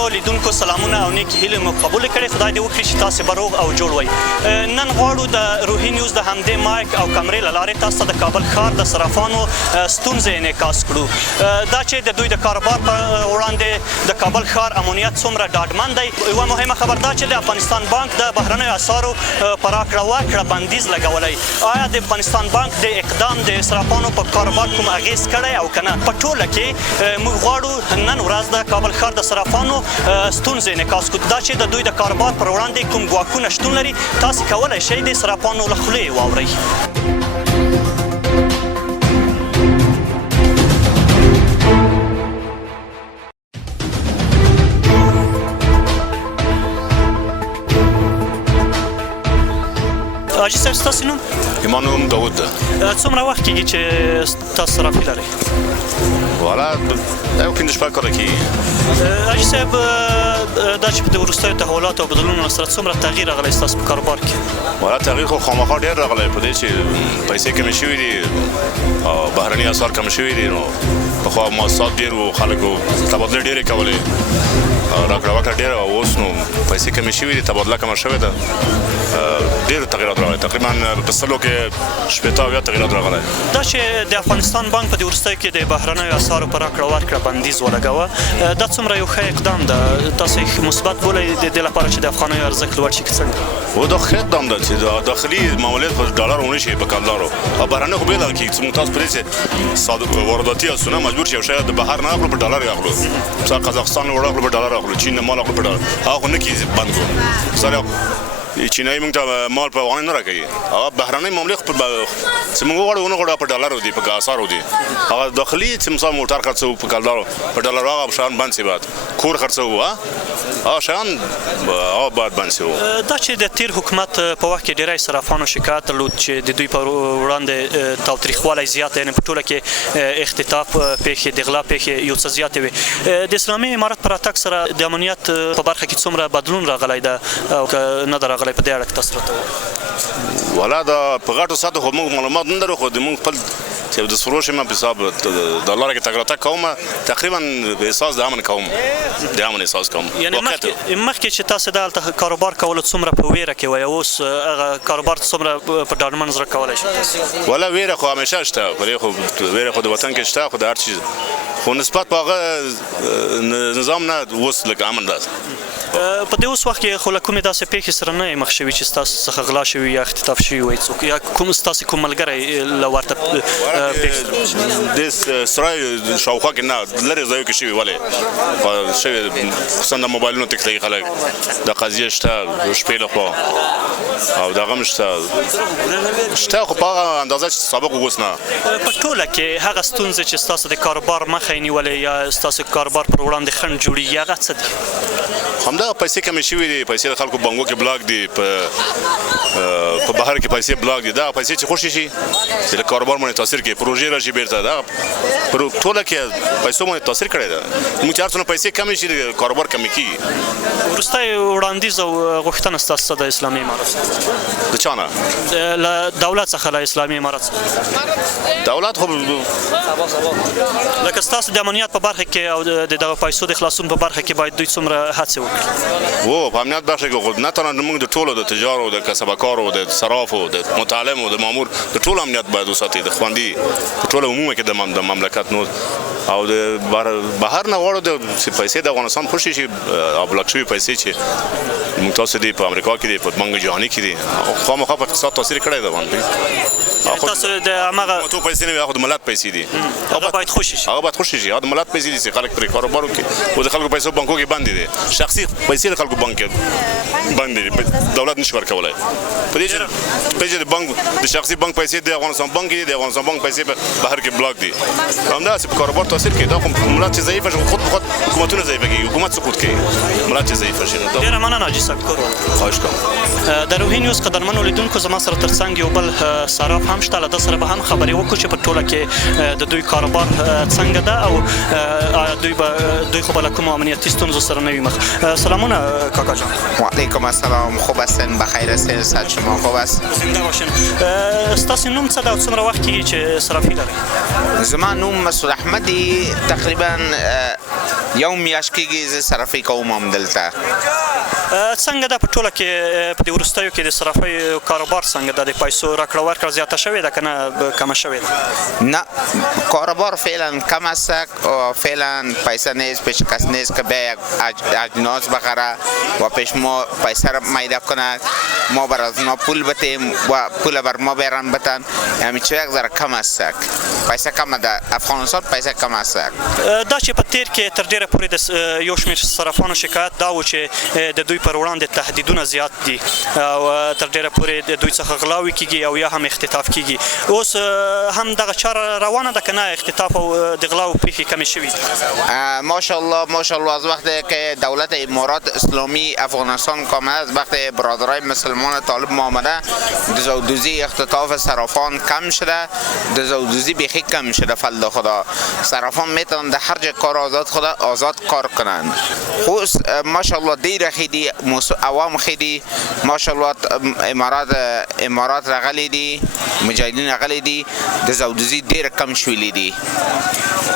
قدرمنو لیدونکو سلامونه او نیک هیلې مو قبول کړئ. خدای دې وکړي چې تاسې به روغ او جوړ وئ. نن غواړو د روحي نیوز د همدې مایک او کمرې له لارې تاسو ته د کابل ښار د صرافانو ستونزې انعکاس کړو. دا چې د دوی د کاروبار په وړاندې د کابل ښار امنیت څومره ډاډمن دی. یوه مهمه خبر دا چې د افغانستان بانک د بهرنیو اسعارو په راکړه ورکړه بندیز لګولی. آیا د افغانستان بانک د اقدام د صرافانو په کاروبار کوم اغېز کړی او که نه؟ په ټوله کې موږ غواړو نن ورځ د کابل ښار د صرافانو ستونزې انعکاس کړو. دا چې د دوی د کاروبار پر وړاندې کوم ګواښونه شتون لري، تاسې کولی شئ د صرافانو له خولې واورئ. حاجي صاحب، ستاسې نوم؟ زما نوم داود ده. څومره وخت کېږي چې تاسو صرافي لرئ؟ والا دا یو 15 شپږ کاله کېږي. حاجي صاحب، دا چې د وروستیو تحولاتو او بدلونونو سره څومره تغییر راغلی ستاسو په کاروبار کې؟ والا تغییر خو خامخا ډېر راغلی په دې چې پیسې کمې شوي دي او بهرني اسعار کم شوي دي. نو پخوا مؤسسات ډېر وو، خلکو تبادلې ډېرې کولې، راکړه ورکړه ډېره وه. اوس نو پیسې کمې شوي دي، تبادله کمه شوې ده. ډېر تغیرات راغلی، تقریبا په سلو کې 80 اویا تغیرات راغلی. دا چې د افغانستان بانک په دې وروستیو کې د بهرنیو اسعارو په راکړه ورکړه بندیز ولګوه، دا څومره یو ښه اقدام ده؟ تاسو یې مثبت بولئ د دې لپاره چې د افغانیو ارزښت لوړ شي که څنګه؟ و دا ښه اقدام ده چې داخلي معاملات په ډالر ونه شي، په کلدارو. او بهرني خو بېله کېږي چې موږ تاسو پرې چې وارداتي اسونه مجبور شي یو شی د بهر نه اخلو په ډالر یې اخلو. مثلا قزاقستان نه وړ اخلو په ډالر اخلو، چین نه مال اخلو په ډالر. هغه خو نه کېږي، بند کړو. مثلا چینایي موږ ته مال په افغانۍ نه راکوي. هغه بهرنۍ معاملې خو چې موږ وغواړو ونه غواړو په ډالرو دي، په اسعارو دي. هغه داخلي چې مثلا موټر خرڅوو په کلدارو په ډالرو، هغه شیان بند شي. باید کور خرڅوو، هغه شیان هغه باید بند شي. دا چې د تیر حکومت په وخت کې ډېری صرافانو شکایت درلود چې د دوی په وړاندې تاوتریخوالی زیات، یعنې په ټوله کې اختطاف پېښې، د غلا پېښې یو څه زیاتې وې. د اسلامي امارت په راتګ سره د امنیت په برخه کې څومره بدلون راغلی ده او که نه ده راغلی؟ په دې اړه که تاسو راته ووایئ. والا دا په غټو سطحو خو موږ معلومات نه لرو، خو د موږ خپل چې د سروش یم په حساب د لارې کې تګ راتګ کوم، تقریبا احساس د امن کوم، د امن احساس کوم. یعنې مخکې چې تاسو دلته کاروبار کولو څومره په ویره کې وئ، اوس هغه کاروبار څومره په ډاډمن زړه کولی شئ تاسو؟ والا ویره خو همیشه شته، ویره خو د وطن کې شته، خو د هر چیز خو نسبت په هغه نظام نه اوس لږ امن ده. په دې اوس وخت کې خو له کومې داسې پېښې سره نه یې مخ شوي چې ستاسو څخه غلا شوي یا اختطاف شوي وی څوک، یا ستاسې کوم ملګری له ورته پېښې د سرای شاوخوا کې نه لرې ځایو کې شوي؟ ولې شوي خصوصا د موبایلونو تکتلي خلک، د قضیې شته شپې لخوا او دغه هم شته خو په هغه اندازه چې سابق اوس نه. په ټوله کې هغه ستونزې چې ستاسو د کاروبار مخه یې نیولې یا ستاسو کاروبار پر وړاندې خنډ جوړېږي، هغه څه دي؟ همدغه پیسې کمې شوي دي، پیسې د خلکو بانکو کې بلاک دي، په بهر کې پیسې بلاک دي. دغه پیسې چې خوشې شي چې د کاروبار باندې تاثیر کوي، پروژې راشي بېرته، دغه پر ټوله کې پیسو باندې تاثیر کړی ده. موږ چې هر څومره پیسې کمې شي کاروبار کمې کېږي. وروستی وړاندیز او غوښتنه ستاسو څه د اسلامي امارت څخه؟ د چا نه؟ له دولت څخه، له اسلامي امارت څخه. دولت خو لکه ستاسو د امنیت په برخه کې او د دغه پیسو د خلاصون په برخه کې باید دوی څومره هڅې وکړي؟ په امنیت برخه کې خو نه تنها موږ د ټولو د تجارو، د کسبکارو، د صرافو، د متعلمو، د مامور، د ټولو امنیت باید وساتي، د خوندي په ټوله عمومه کې د مملکت نو او د بهر نه غواړو چې پیسې د افغانستان خوشې شي. او بلاک شوي پیسې چې موږ تاسو دي په امریکا کې دي، په بانک جهاني کې دي، خامخا په اقتصاد تاثیر کړی ده باندې. تاسو د هماغه پیسې نه وي، هغه د ملت پیسې دي، هغه باید خوشې شي. هغه باید خوشې شي، هغه د ملت پیسې دي چې خلک پرې کاروبار وکړي. او د خلکو پیسو بانکو کې بندې دي، شخصي پیسې د خلکو بانک کې بندې دي، دولت نشي ورکولی. په دې چې د بانک د شخصي بانک پیسې د افغانستان بانک دي، د افغانستان بانک پیسې په بهر کې بلاک دي، همداسې په کاروبار تاثیر کوي. دا خو ملت چې ضعیفه شي، خود به خود حکومتونه ضعیفه کېږي، حکومت سقوط کوي، ملت چې ضعیفه شي. ډېره مننه حاجي صاحب، کور خواهش کوم. د روحي نیوز قدرمنو لیدونکو، زما سره تر څنګ یو بل صراف هم شته، له ده سره به هم خبرې وکړو چې په ټوله کې د دوی کاروبار څنګه ده او دوی خو به له کومو امنیتي ستونزو سره نه وي مخ. سلامونه کاکا جان. وعلیکم السلام، خوب هستین؟ بخیر هستین؟ صحت شما خوب است؟ زنده باشین. ستاسې نوم څه ده او څومره وخت کېږي چې صرافي لرئ؟ زما نوم مسعود احمدی، تقریبا یو میاشت کېږي زه صرافي کوم همدلته. څنګه ده په ټوله کې په دې وروستیو کې د صرافۍ کاروبار څنګه ده؟ د پیسو راکړه ورکړه زیاته شوې ده که نه کمه شوې ده؟ نه کاروبار فعلا کم است و فعلا پیسه نیست پیش کس نیست که به اجناس بخره و پیش ما پیسه را میده کند، ما بر از اونا پول بتیم و پول بر ما بیارن بتن. همین چیز یک ذره کم است، پیسه کم ده. افغانستان پیسه کم است. دا چې په تیر کې تر ډیره پورې د یو شمېر صرافانو شکایت دا و چې د دوی پر وړاندې تهدیدونه زیات دي او تر ډیره پورې د دوی څخه غلاوې کیږي او یا هم اختطاف کیږي. اوس هم دغه چاره روانه ده که نه اختطاف او د غلاو پیښې کمې شوي دي؟ ماشاءالله از وقتی که دولت امارات اسلامی افغانستان کامل از وقتی برادرای مسلمان طالب ما آمده دزدوزی اختطاف صرافان کم شده، دزدوزی بیخی کم شده. فضل خدا صرافان میتونن در هر جای کار آزاد کار کنند. خود ماشاءالله دیر خیلی عوام خیلی ماشاءالله امارات رغلی دی، مجاهدین رغلی دی، دزدوزی دیر کم شویلی دی.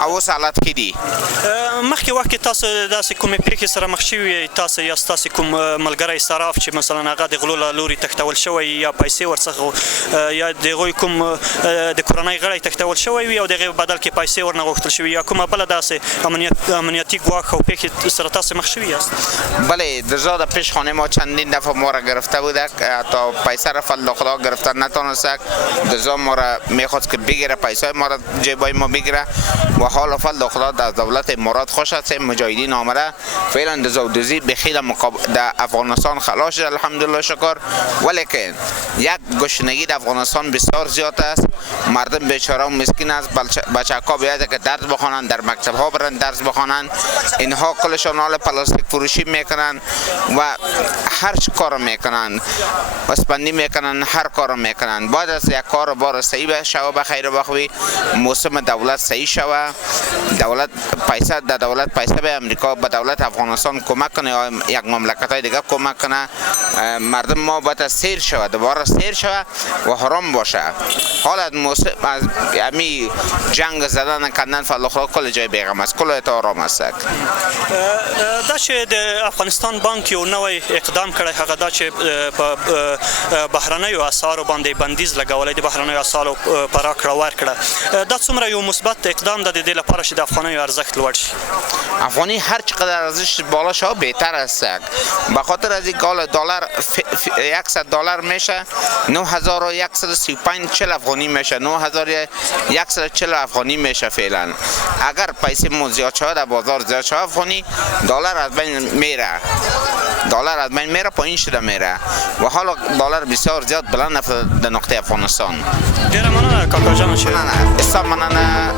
اوس حالت کې دي. مخکې وخت کې تاسو داسې کومې پېښې سره مخ شوي تاسو یا ستاسې کوم ملګری صراف چې مثلا هغه د غلو له لوري تښتول شوی یا پیسې ورڅخه یا د هغوی کوم د کورنۍ غړی تښتول شوی وي او د هغې بدل کې پیسې ورنه غوښتل شوي یا کومه بله داسې امنیتي ګواښ او پېښې سره تاسو مخ شوي یاست؟ بله دزاد پیشخانه ما چندین دفعه ما را گرفته بودک تا پیسه را فضل خدا گرفتن نتونستک. دزاد ما را میخواست که بگیره پیسه ما را جیبای ما بگیره و حال فضل خدا در دولت امارات خوش است. مجاهدین آمده فعلا دزدوزی بخیل در افغانستان خلاص شد الحمدلله شکر، ولیکن یک گشنگی در افغانستان بسیار زیاد است. مردم بیچاره و مسکین است. بچه‌ها بیاید که درس بخوانند، در مکتب ها برن درس بخوانند. اینها کلشان حال پلاستیک فروشی میکنن و هر کار میکنن، اسپندی میکنن، هر کار میکنن. باید از یک کار بار صحیح شوه بخیر بخوی، موسم دولت صحیح شوه، دولت پیسه به امریکا به دولت افغانستان کمک کنه یا یک مملکت های دیگه کمک کنه. مردم ما باید سیر شوه، دوباره سیر شوه و حرام باشه. حالا از امی جنگ زدن کندن فضل خدا کل جای بیغم است، کل آرام است. دا چې د افغانستان بانک یو نوی اقدام کړی هغه دا چې په بهرنیو اسعارو باندې بندیز لګولی د بهرنیو اسعارو په راکړه ورکړه. دا څومره یو مثبت اقدام ده د دې لپاره چې د افغانیو ارزښت لوړ شي؟ افغانی هر چقدر ارزش بالا شود بهتر است. به خاطر از اینکه دلار $100 میشه 9135 افغانی میشه، 9140 افغانی میشه فعلا. اگر پیسه مو زیاد شود در بازار زیاد شود افغانی دلار از بین میره پایین شده میره و حالا دلار بسیار زیاد بلند رفته در نقطه افغانستان. ډیره مننه کاکا جان چې اسلام مننه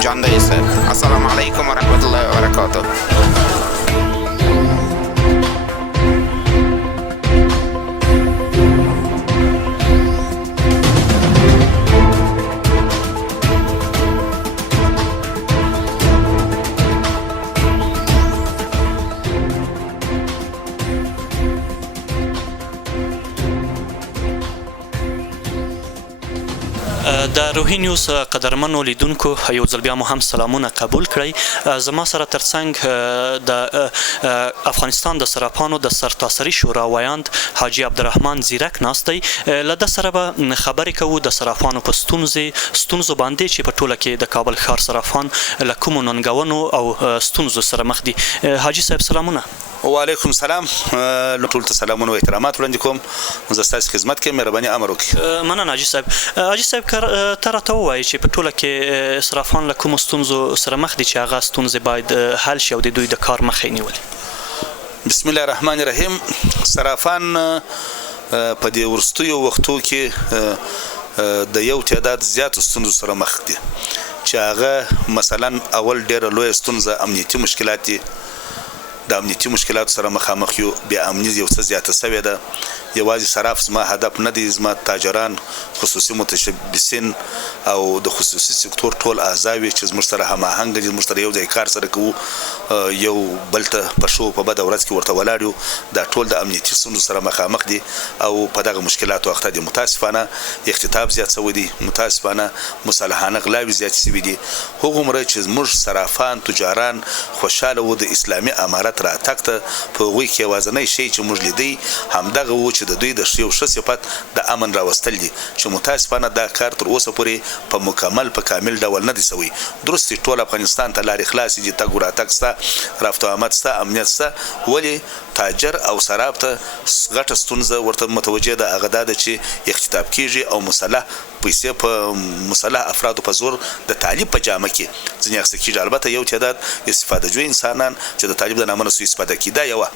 جان دایسه. السلام علیکم و رحمت الله و برکاته. د روحي نیوز قدرمنو لیدونکو یو ځل بیا مو هم سلامونه قبول کړئ. زما سره ترڅنګ د افغانستان د صرافانو د سرتاسري شورا ویاند حاجي عبدالرحمن زیرک ناست دی. له ده سره به خبرې کوو د صرافانو په ستونزو باندې چې په ټوله کې د کابل ښار صرافان له کومو ننګونو او ستونزو سره مخ دي. حاجي صاحب سلامونه. وعلیکم السلام. ټول ته سلامونه او احترامات وړاندې کوم. زه ستاسو خدمت کې مهرباني امر وکړئ. مننه حاجي صاحب. حاجي صاحب ته راته ووایئ چې په ټوله کې صرافان له کومو ستونزو سره مخ دي چې هغه ستونزې باید حل شي او د دوی د کار مخه یې نیولې؟ بسم الله الرحمن الرحیم. صرافان په دې وروستیو وختو کې د یو تعداد زیاتو ستونزو سره مخ دي چې هغه مثلا اول ډېره لویه ستونزه امنیتي مشکلات دي. د امنیتي مشکلاتو سره مخامخ یو بیا امنیت یو څه زیاته شوې ده یوازې صراف زما هدف نه دی زما تاجران خصوصي متشبثین او د خصوصي سکتور ټول اعضاوي چې زموږ سره هماهنګ دي زموږ سره یو ځای کار سره کوو یو بل ته په شو په بده ورځ کې ورته ولاړ یو دا ټول د امنیتي ستونزو سره مخامخ دي او په دغه مشکلاتو وخت دي متاسفانه اختطاف زیات شوی دی متاسفانه مصالحانه غلاوي زیات شوی دي هغه مره چې زموږ صرافان تجاران خوشاله وو د اسلامي امارت راتګ ته په هغوی کې یوازینی شی چې موږ لیدی همدغه و چې د دوی د یو ښه صفت د امن راوستل دي چې متاسفانه دا کار تر اوسه پورې په مکمل په کامل ډول نه دی سوی درست ټول افغانستان ته لارې خلاصې دي تګ راتګ سته رفت و آمد سته امنیت سته ولې تاجر او صراف ته غټه ستونزه ورته متوجه ده هغه دا ده چې اختطاف کیږي او مسلح پیسې په مسلح افرادو په زور د طالب په جامه کې ځینې اخیستل کیږي البته یو تعداد استفاده جوی انسانان چې د طالب د نامه نه سوء استفاده کوي دا یوه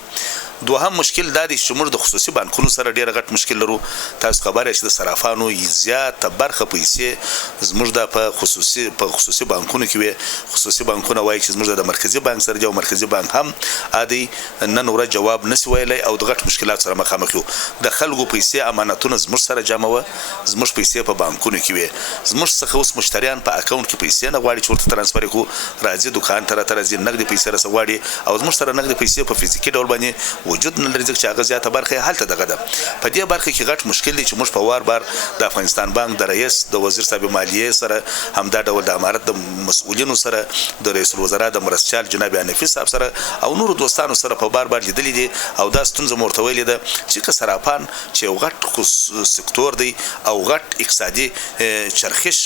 دوهم مشکل دا دی چې موږ د خصوصي بانکونو سره ډېر غټ مشکل لرو تاسو خبره چې د صرافانو زیاته برخه پیسې زموږ د په خصوصي بانکونو کې وي خصوصي بانکونه وایي چې زموږ د مرکزي بانک سره جو مرکزي بانک هم عادي نن ورځ جواب نسی ویلی او د غټ مشکلات سره مخامخ یو د خلکو پیسې امانتونه زموږ سره جمع و زموږ پیسې په بانکونو کې وي زموږ څخه اوس مشتریان په اکاونټ کې پیسې نه غواړي چې ورته ترانسفر کړو راځي دکان ته راځي نقدي پیسې راسه غواړي او زموږ سره نقدي پیسې په فزیکي ډول باندې وجود نه لري چې هغه زیاته برخه هلته دغه ده په دې برخه کې غټ مشکل دی چې موږ په وار بار د افغانستان بانک د رئیس د وزیر صاحب مالیه سره همدا ډول د امارت د مسؤلینو سره د رئیس الوزرا د مرستیال جناب حنفي صاحب سره او نور دوستانو سره په بار بار لیدلې دي او دا ستونزه مرته ویلې ده چې که صرافان چې یو غټ سکتور دی او غټ اقتصادي چرخش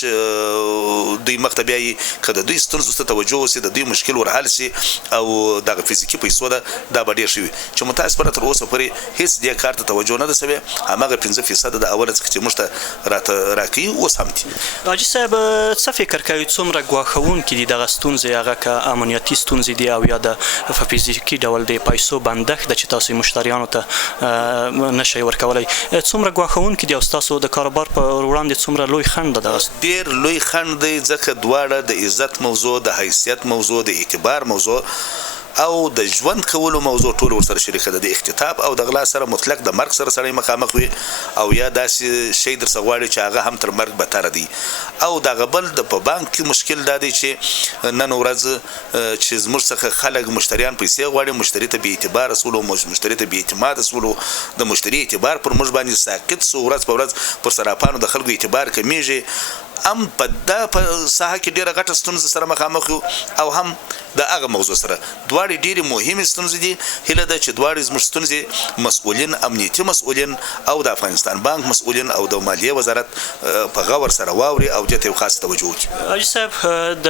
دوی مخته بیایي که د دوی ستونزو ته توجه وسي د دوی مشکل ورحل سي او دغه فزیکي پیسو ده دا به ډېر ښه وي چې متاسفانه تر اوسه پورې هیڅ دې کار ته توجه نه ده سوې هماغه 15% د اوله څخه چې موږ ته راته راکوي اوس هم دي حاجي صاحب څه فکر کوي څومره ګواښونکي دي دغه ستونزې هغه که امنیتي ستونزې دي او یا د په فزیکي ډول د پیسو بندښت ده چې تاسو مشتریانو ته نشئ ورکولی څومره ګواښونکي دي او ستاسو د کاروبار په وړاندې څومره لوی خنډ ده دغه ډېر لوی خنډ دی ځکه دواړه د عزت موضوع د حیثیت موضوع د اعتبار موضوع او د ژوند کولو موضوع ټول ورسره شریکه ده د اختطاف او د غلا سره مطلق د مرګ سره سړی مخامخ وي او یا داسې شی درڅه غواړي چې هغه هم تر مرګ بتره دی او دغه بل د په بانک کې مشکل دا دی چې نن ورځ چې زموږ څخه خلک مشتریان پیسې غواړي مشتری ته بې اعتبار اصولو مشتری ته بې اعتماد اصولو د مشتری اعتبار پر موږ باندې ساقط سو ورځ په ورځ پر صرافانو د خلکو اعتبار کمیږي هم په ساحه کې ډېره غټه ستونزه سره مخامخ یو او هم د هغه موضوع سره دواړې ډېرې مهمې ستونزې دي هیله ده چې دواړې زموږ ستونزې مسؤلین امنیتي مسؤلین او د افغانستان بانک مسؤلین او د مالیې وزارت په غور سره واوري او دې ته یو خاص توجه وکړي حاجي صاحب د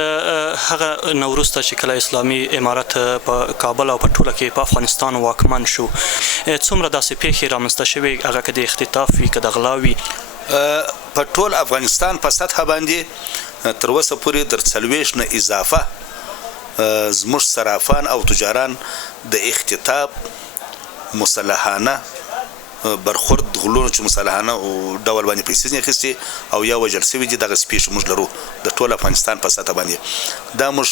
هغه نه وروسته چې کله اسلامي امارت په کابل او په ټوله کې په افغانستان واکمن شو څومره داسې پیښې رامنځته شوې هغه که د اختطاف وي که د غلا وي په ټول افغانستان په سطحه باندې تر اوسه پورې در 40 نه اضافه زموږ صرافان او تجاران د اختطاف مسلحانه برخورد غلونو چې مسلحانه ډول باندې پیسې نه اخیستي او یا وژل شوي دي دغه پیښې موږ لرو د ټول افغانستان په سطحه باندې دا موږ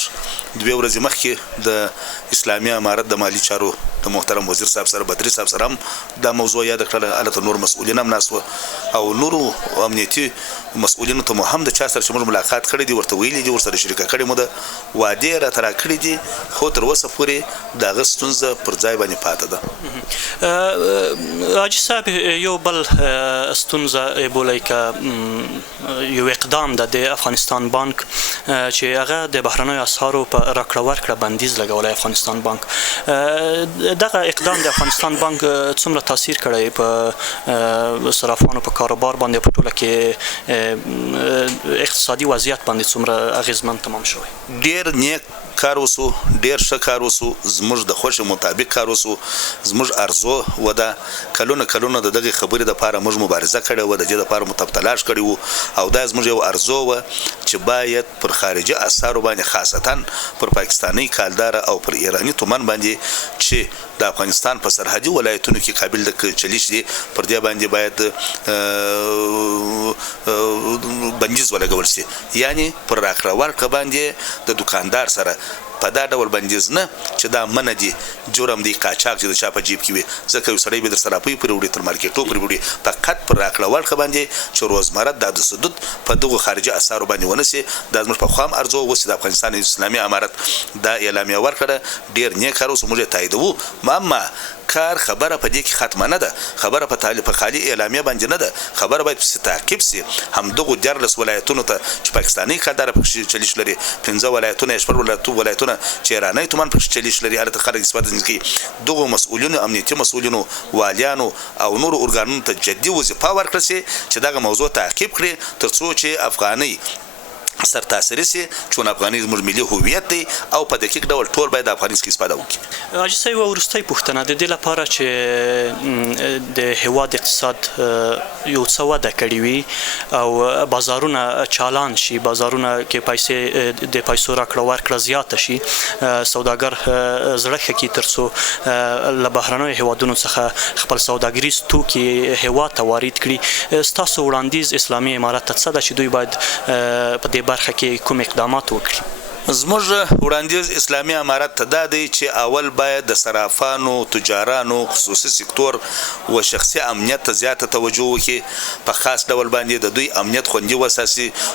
2 ورځې مخکې د اسلامي امارت د مالی چارو د محترم وزیر صاحب سره بدري صاحب سره هم دا موضوع یاد کړله البته نور مسؤلین هم ناست او نورو امنیتي مسؤلینو ته مو هم د چا سره چې موږ ملاقات کړی دي ورته ویلي دي ورسره شریکه کړې مو ده وعدې راته راکړي دي خو تر اوسه پورې د هغه ستونزه پر ځای باندې پاته ده حاجي صاحب یو بل ستونزه بولئ که یو اقدام ده د افغانستان بانک چې هغه د بهرنیو اسعارو په راکړه ورکړه بندیز لګولی افغانستان بانک دغه اقدام د افغانستان بانک څومره تاثیر کړی په صرافانو په کاروبار باندې په ټوله کې اقتصادي وضعیت باندې څومره اغیزمن تمام شوی ډېر نیک کار وسو ډېر ښه کار وسو زموږ د خوښې مطابق کار وسو زموږ ارزو وده کلونه د دغې خبرې دپاره موږ مبارزه کړې وه د دې دپاره مو تلاش کړی وو او دا زموږ یو ارزو وه چې باید پر خارجي اسعارو باندې خاصتا پر پاکستاني کالدار او پر ایراني تومن باندې چې د افغانستان په سرحدي ولایتونو کې قابل د چلیش دي پر دې باندې باید بندیز ولګول شي یعنی پر راکړه ورکړه باندې د دکاندار سره په دا ډول بندیز نه چې دا منه دي جرم دی قاچاق چې د چا په جیب کې وي ځکه یو سړی به در سره پوي پرې وړي تر مارکېټو پرې وړي فقط پر راکړه ورکړه باندې چې روزمره دا د سدود په دغو خارجي اسعارو باندې ونسي دا زموږ په خام ارزو اوس د افغانستان اسلامي امارت دا اعلامیه ورکړه ډېر نیک کار اوس موږ یې تاییدوو اما کار خبره په دې کې ختمه نه ده خبره په خالي اعلامیه باندې نه ده خبره باید په تعقیب سي همدغو 14 ولایتونو ته چې پاکستاني کډاره پکې چلیش لري 15 ولایتونه شپږ ولایتونه چې ایراني تومان پکې چلیش لري هلته خلک استفاده کوي دغو مسؤلینو امنیتي مسؤلینو والیانو او نور اورګانونو ته جدي وظیفه ورکړي چې دغه موضوع تعقیب کړي ترڅو چې افغاني سرتاسري سي چون افغاني زموږ ملي هویت دی او په دقیق ډول ټول باید افغاني څخه استفاده وکړي. حاجي صاحب ورستۍ پوښتنه د دې لپاره چې د هیواد اقتصاد یو څه وده کړې وي او بازارونه چالان شي بازارونه کې پیسې د پیسو راکړه ورکړه زیاته شي سوداګر زړه ښه کړي ترڅو له بهرنیو هیوادونو څخه خپل سوداګریز توکي هیواد ته وارد کړي ستاسو وړاندیز اسلامي امارت ته څه ده چې دوی باید په دې برخه کې کوم اقدامات وکړي؟ زموږ وړاندیز اسلامي امارت ته دا دی چې اول باید د صرافانو تجارانو خصوصي سکتور و شخصي امنیت ته زیاته توجه وکړي په خاص ډول باندې د دوی امنیت خوندي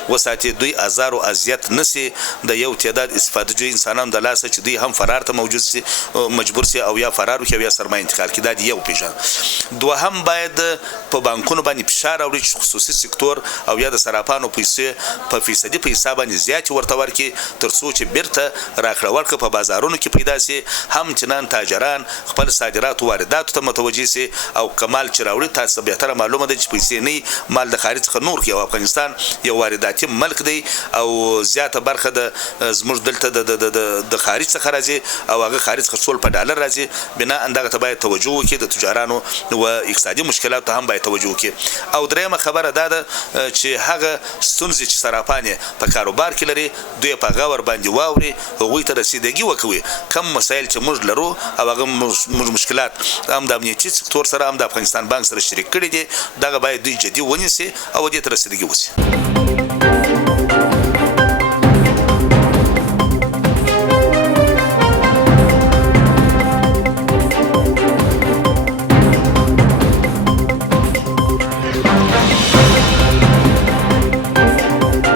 وساتي دوی ازار او اذیت نسی د یو تعداد استفادهجوي انسانانو د لاسه چې دوی هم فرار ته موجود سي مجبور سي او یا فرار وکړي یا سرمایه انتقال کړي دا دی یو پیژن دوهم باید په بانکونو باندې فشار راوړي چې خصوصي سکتور او یا د صرافانو پیسې په فیصدي په حساب باندې زیات ورته ورکړي چې بیرته راکړه ورکړه په بازارونو کې پیدا سي هم چنان تاجران خپل صادرات او واردات ته متوجي سي او کمال چې راوړي تاسو به تر معلومه ده چې پیسې نه مال د خارج څخه نور کې او افغانستان یو وارداتي ملک دی او زیاته برخه د زموږ دلته د خارج څخه راځي او هغه خارج څخه ټول په ډالر راځي بنا اندغه ته باید توجه وکړي د تجارانو او اقتصادي مشکلات ته هم باید توجه وکړي او درېمه خبره ده چې هغه ستونزې چې صرافانه په کاروبار کې لري دوی په غور باندې واوري هغوی ته رسیدګي وکوي کم مسایل چې موږ لرو او هغه موږ مشکلات هم د امنیتي سکتور سره هم د افغانستان بانک سره شریک کړي دي دغه باید دوی جدي ونیسي او دې ته رسیدګي وشي.